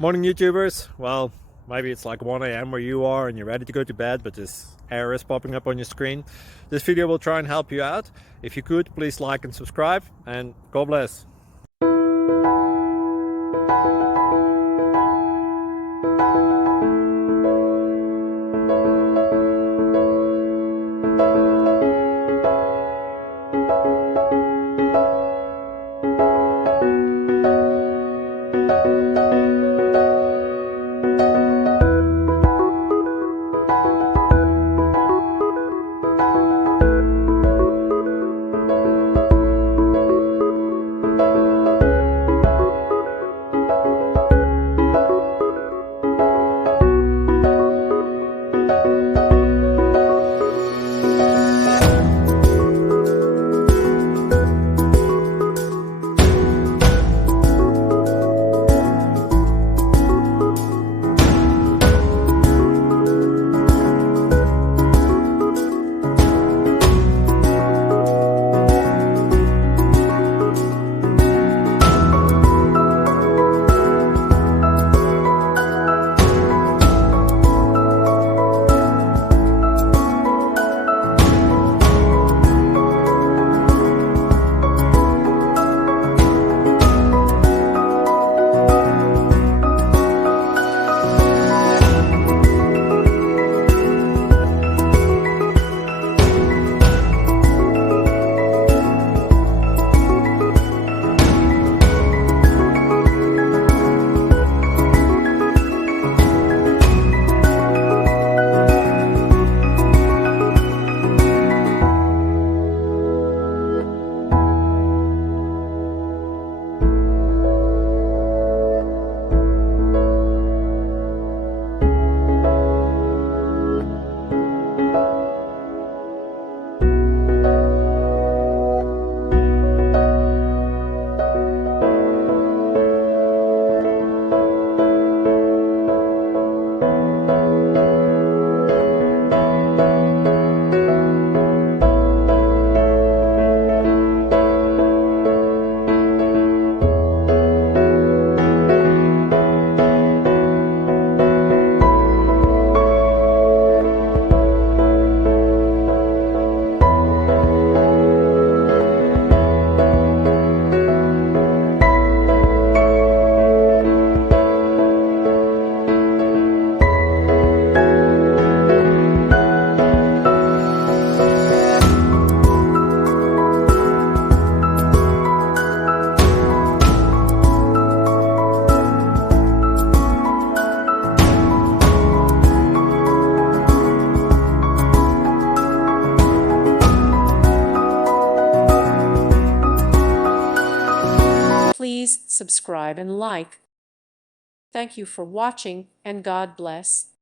Morning, YouTubers. Well, maybe it's like 1 a.m. where you are and you're ready to go to bed, but this error is popping up on your screen. This video will try and help you out. If you could, please like and subscribe, and God bless. Please subscribe and like. Thank you for watching, and God bless.